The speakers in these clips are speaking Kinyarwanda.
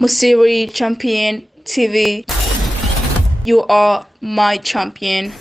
Musiri Champion TV. You are my champion.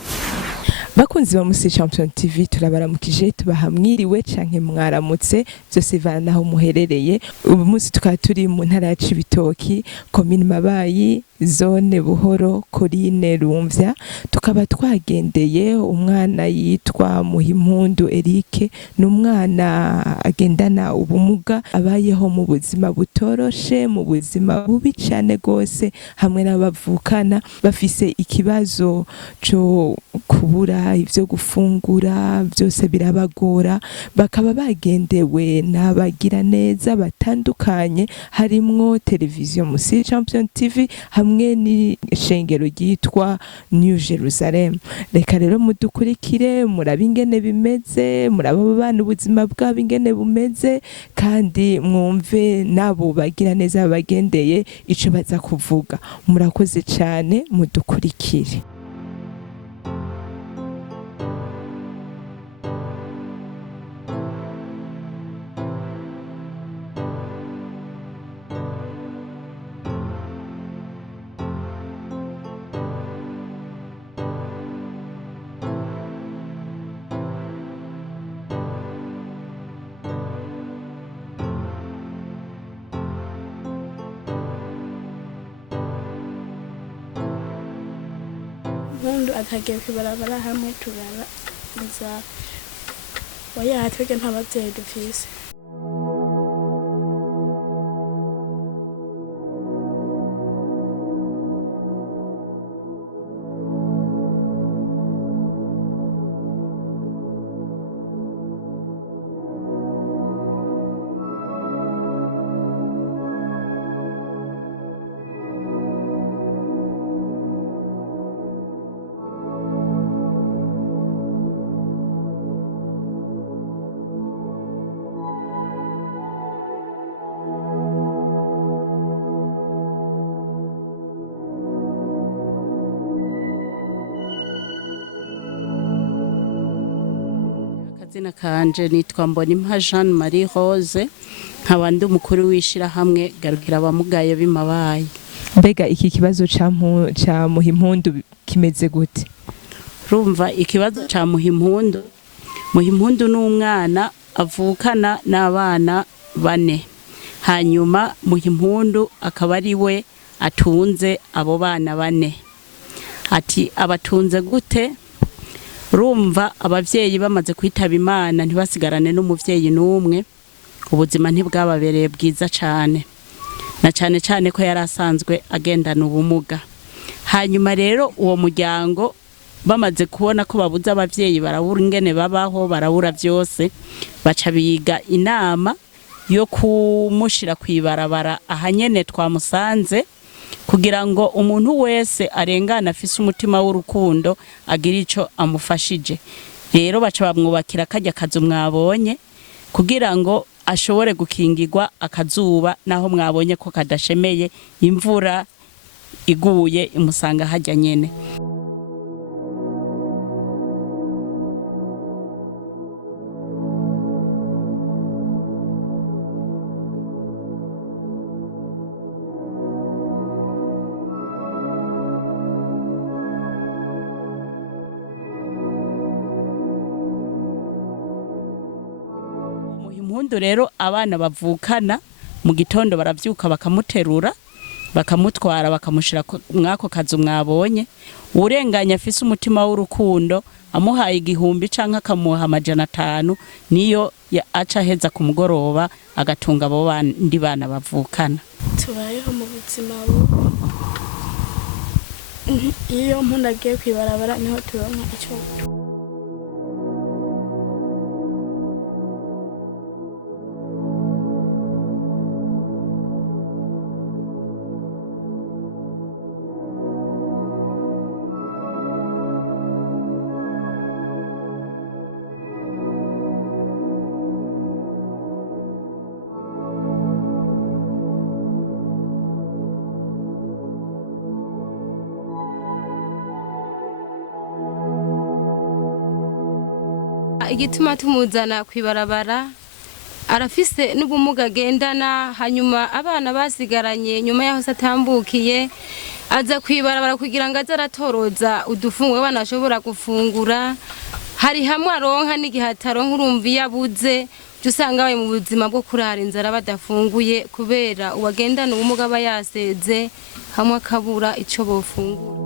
Bakunzi ba Musi Champion TV turabaramukije tubahamwiriwe canke mwaramutse byose vana aho muherereye. Ubu munsi tukaba turi mu ntara ya Cibitoki, commune Mabayi, zone Buhoro, Coline Rumvya. Tukaba twagendeye umwana yitwa Muhimpundu Eric, n'umwana agendana ubumuga abayeho mu buzima butoroshe, mu buzima bubi cyane gose, hamwe n'abavukana bafise ikibazo cyo kubura ivyo gufungura, byose birabagora. Bakaba bagendewe n'abagira neza batandukanye, harimwo televiziyo Musi Champion TV hamwe n'ishengero ryitwa New Jerusalem. Reka rero mudukurikire murabe ingene bimeze, murabo bana ubuzima bwabo ingene bumeze, kandi mwumve nabo bagira neza bagendeye ico baza kuvuga. Murakoze cyane, mudukurikire. Mundu atagiye kwibarabara hamwe turaba biza oya twege ntabavyeyi dufise. Akazina kanje nitwa Mbonimpa Jean Marie Rose, nkaba ndi umukuru w'ishirahamwe garukira abamugaye b'Imabayi. Mbega iki kibazo ca Muhimpundu kimeze gute? Rumva ikibazo ca Muhimpundu n'umwana avukana n'abana bane, hanyuma Muhimpundu akaba ari we atunze abo bana bane. Ati abatunze gute? Rumva abavyeyi bamaze kwitaba Imana ntibasigarane n'umuvyeyi n'umwe, ubuzima ntibwababereye bwiza cane, na cane cane ko yari asanzwe agendana ubumuga. Hanyuma rero uwo muryango bamaze kubona ko babuze abavyeyi, barabura ingene babaho, barabura vyose, baca biga inama yo kumushira kwibarabara ahanyene twamusanze, kugira ngo umuntu wese arengana afise umutima w'urukundo agira ico amufashije. Rero baca bamwubakira kajya kazu mwabonye, kugira ngo ashobore gukingirwa akazuba, naho mwabonye ko kadashemeye, imvura iguye imusanga hajya nyene. Muhimpundu rero abana bavukana mu gitondo baravyuka bakamuterura, bakamutwara bakamushira mwako kazu mwabonye. Urenganya afise umutima w'urukundo amuhaye 1000 canke akamuha 500, niyo aca heza ku mugoroba agatunga abo bandi bana bavukana. Tubayeho mu buzima iyo umuntu agiye kwibarabara niho turonka ico. igituma tumuzana kwibarabara arafise n'ubumuga agendana. Hanyuma abana basigaranye nyuma yaho satambukiye aza kwibarabara kugira ngo aze aratoroza udufunguro abana bashobora gufungura. Hari hamwe aronka n'igihe ataronka, urumva iyo abuze usanga bari mu buzima bwo kurara inzara badafunguye kubera uwagendana ubumuga aba yaseze hamwe akabura icyo bofungura.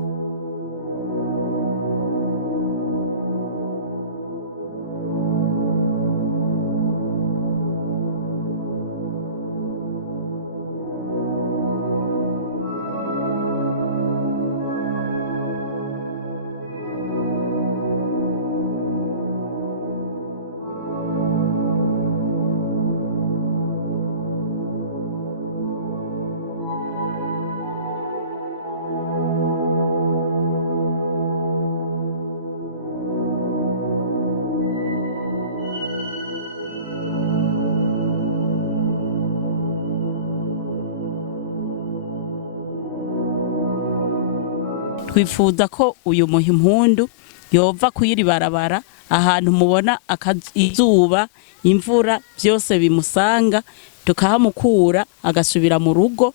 Twifuza ko uyu muhimpundu yova kuyiri barabara ahantu mubona izuba imvura byose bimusanga, tukahamukura agasubira mu rugo.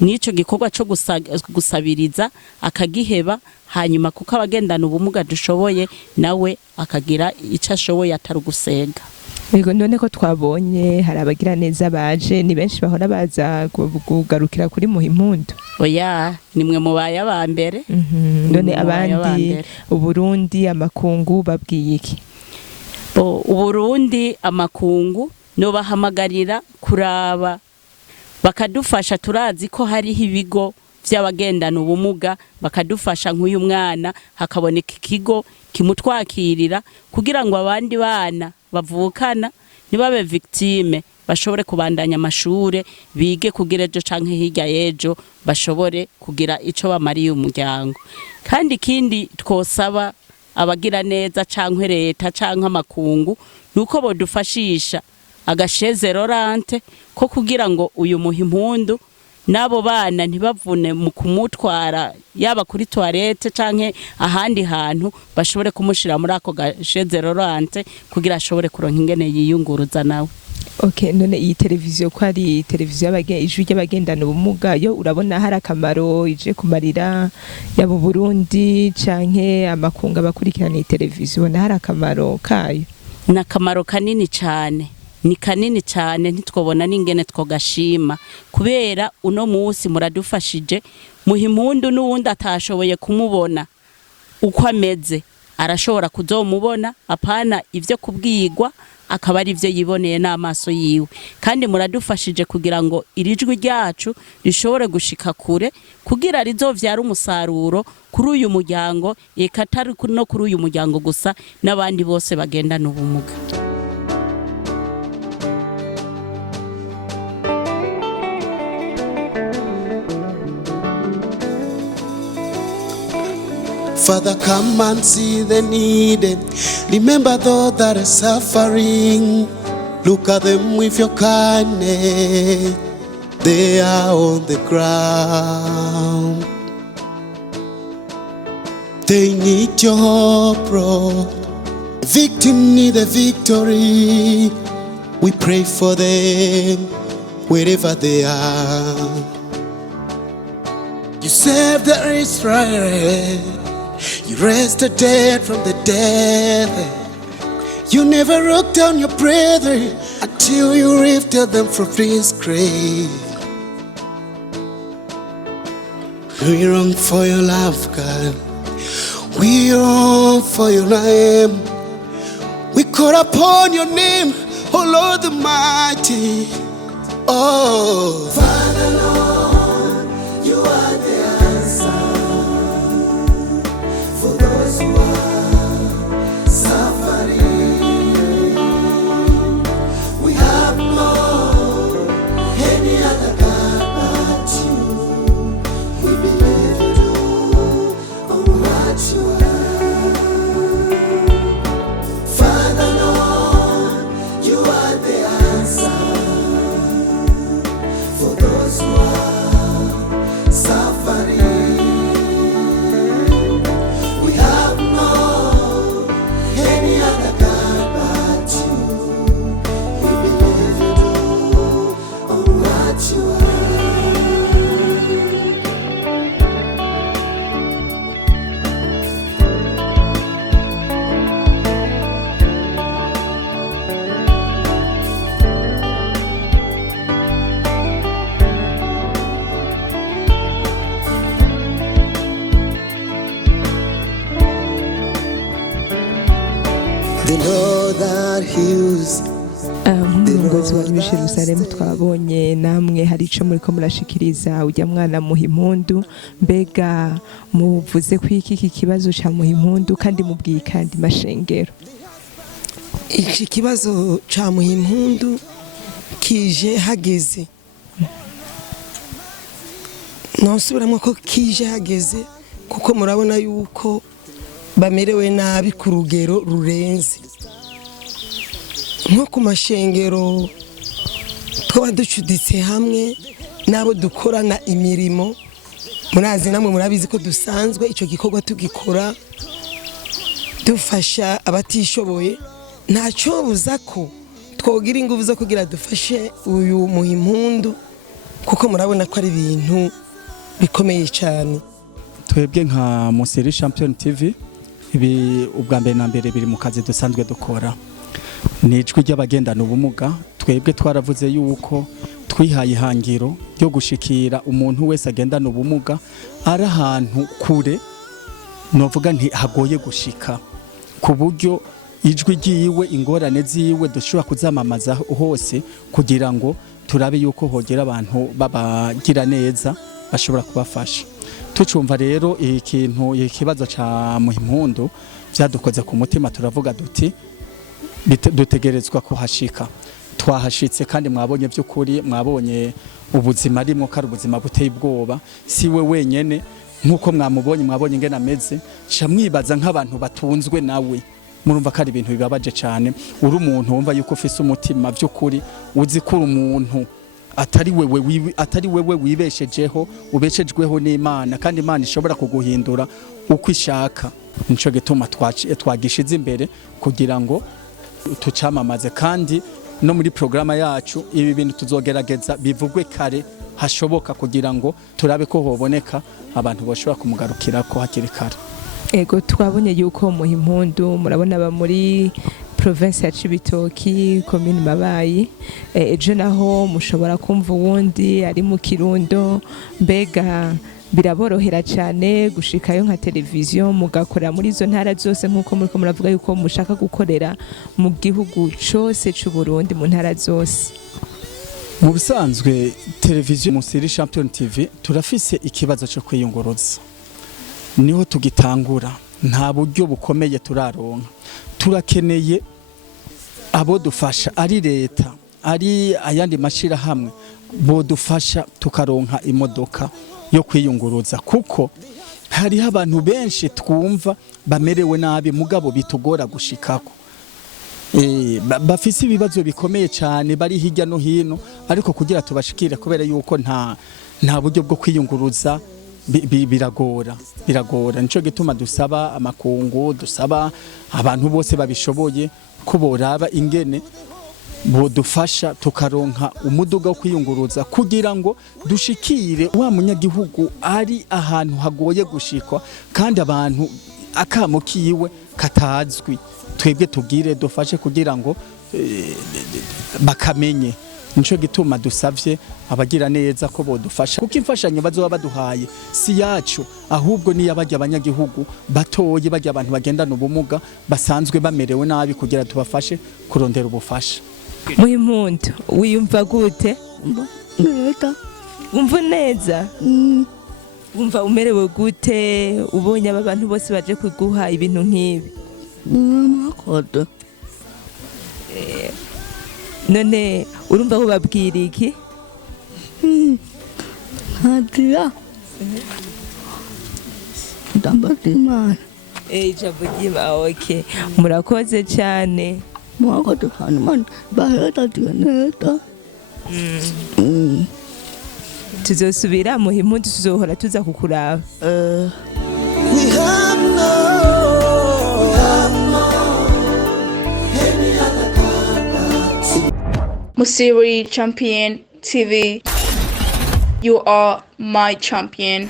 Nico gikorwa cyo gusabiriza akagiheba, hanyuma kuko abagendana ubumuga dushoboye nawe akagira icyo ashoboye atari gusega. Yego, none ko twabonye hari abagira neza baje, ni benshi bahora baza kugarukira kuri muhimpundu. Oya, nimwe mubaye abambere. None abandi Uburundi amakungu babwiye iki? Uburundi amakungu no bahamagarira kuraba bakadufasha. Turazi ko hariho ibigo by'abagendana ubumuga bakadufasha, nk'uyu mwana hakaboneka ikigo kimutwakirira kugira ngo abandi bana bavukana nibabe victime bashobore kubandanya amashure, bige kugira ejo canke hirya yejo bashobore kugira ico bamariye umuryango. Kandi ikindi twosaba abagira neza canke leta canke amakungu nuko bodufashisha agasheze rorante ko kugira ngo uyu muhimpundu nabo bana ntibavune mu kumutwara yaba kuri toilette canke ahandi hantu, bashobore kumushira muri ako gasheze rorante kugira ashobore kuronka ingene yiyunguruza nawe. Okay, none iyi televiziyo ko ari televiziyo ijwi ry'abagendana ubumuga, yo urabona hari akamaro ije kumarira yaba Burundi canke amakunga bakurikirana iyi televiziyo, ubona hari akamaro kayo? Na akamaro kanini cyane, ni kanini cyane, ntitwobona n'ingene twogashima kubera uno munsi muradufashije. Muhimpundu n'uwundi atashoboye kumubona uko ameze arashobora kuzomubona, apana ivyo kubwirwa, akaba ari ivyo yiboneye n'amaso yiwe. Kandi muradufashije kugira ngo irijwi ryacu rishobore gushika kure kugira rizovyara umusaruro kuri uyu muryango, eka atari no kuri uyu muryango gusa, n'abandi bose bagendana ubumuga. Father, come and see the needed. Remember those that are suffering. Look at them with your kindness. They are on the ground. They need your hope, Lord. The victim need a victory. We pray for them wherever they are. You saved the Israel. You raised the dead from the dead. You never wrote down your brethren until you lifted them from this grave. We long for your love, God. We long for your name. We call upon your name, oh Lord the mighty. Oh, Father, Lord, you are the answer. Those who are suffering, we have no any other God but you. We believe you do what you are. Father, Lord, you are the answer for those that heals. nk'umurongozi wa New Jerusalem twabonye namwe hari ico muriko murashikiriza ujya mwana Muhimpundu, mbega muvuze ko iki kibazo ca Muhimpundu kandi mubwiye kandi mashengero. Iki kibazo ca Muhimpundu kije hageze, nosubiramo ko kije hageze kuko murabona yuko bamerewe nabi ku rugero rurenze. Nko ku mashengero twaba ducuditse hamwe nabo dukorana imirimo, murazi namwe murabizi ko dusanzwe ico gikorwa tugikora dufasha abatishoboye, ntaco buza ko twogira ingufu zo kugira dufashe uyu Muhimpundu kuko murabona ko ari ibintu bikomeye cyane. Twebwe nka Musiri Champion TV ibi ubwa mbere na mbere biri mu kazi dusanzwe dukora, nijwi ry'abagendana ubumuga. Twebwe twaravuze yuko twihaye ihangiro ryo gushikira umuntu wese agendana ubumuga ari ahantu kure, novuga nti hagoye gushika, ku buryo ijwi ryiwe ingorane ziwe dushobora kuzamamaza hose kugira ngo turabe yuko hogera abantu babagira neza bashobora kubafasha. Tucumva rero ikintu ikibazo ca Muhimpundu vyadukoze ku mutima, turavuga duti dutegerezwa kuhashika. Twahashitse kandi mwabonye by'ukuri, mwabonye ubuzima arimo kari ubuzima buteye ubwoba, siwe wenyene nkuko mwamubonye, mwabonye ingene ameze, ca mwibaza nk'abantu batunzwe nawe. Murumva ko ari ibintu bibabaje cyane, uri umuntu wumva yuko ufise umutima by'ukuri uzi ko umuntu atari wewe wibeshejeho, ubeshejweho n'Imana, kandi Imana ishobora kuguhindura uko ishaka. Nico gituma twagishize imbere kugira ngo tucamamaze, kandi no muri programa yacu ibi bintu tuzogerageza bivugwe kare hashoboka kugira ngo turabe ko hoboneka abantu bashobora kumugarukira ko hakiri kare. Ego twabonye yuko Muhimpundu murabona ba muri province ya Cibitoki commune Mabayi, ejo naho mushobora kumva uwundi ari mu Kirundo, mbega biraborohera cyane gushikayo nka televiziyo mugakora muri izo ntara zose nkuko muriko muravuga yuko mushaka gukorera mu gihugu cyose cy'u Burundi mu ntara zose? Mu bisanzwe televiziyo Musiri Champion TV turafise ikibazo cyo kwiyunguruza, niho tugitangura, nta buryo bukomeye turaronka. Turakeneye abo dufasha, ari leta ari ayandi mashira hamwe bodufasha tukaronka imodoka yo kwiyunguruza, kuko hari abantu benshi twumva bamerewe nabi mugabo bitugora gushikako. Bafise ibibazo bikomeye cyane bari hirya no hino, ariko kugira tubashikire kubera yuko nta buryo bwo kwiyunguruza biragora. Nico gituma dusaba amakungu, dusaba abantu bose babishoboye ko boraba ingene bodufasha tukaronka umuduga wo kwiyunguruza kugira ngo dushikire wa munyagihugu ari ahantu hagoye gushikwa, kandi abantu akamo kiwe katazwi. Twebwe tubwire dufashe kugira ngo bakamenye. Nico gituma dusavye abagira neza ko bodufasha, kuko imfashanyo bazoba baduhaye si yacu, ahubwo ni yabajya abanyagihugu batoye, bajya abantu bagendana ubumuga basanzwe bamerewe nabi, kugira tubafashe kurondera ubufasha. Muhimpundu wiyumva gute? Neza. Wumva neza? Wumva umerewe gute ubonye aba bantu bose baje kuguha ibintu nk'ibi? Mwakoze. None urumva ko babwira iki? Hadira. Ndambaza Imana. Ijambo ry'Imana. Okay, murakoze cyane. Mwakoze cyane Imana bahera neza. Tuzosubira Muhimpundu, tuzohora tuza kukuraba. We have no any other God. Musiri Champion TV, you are my champion.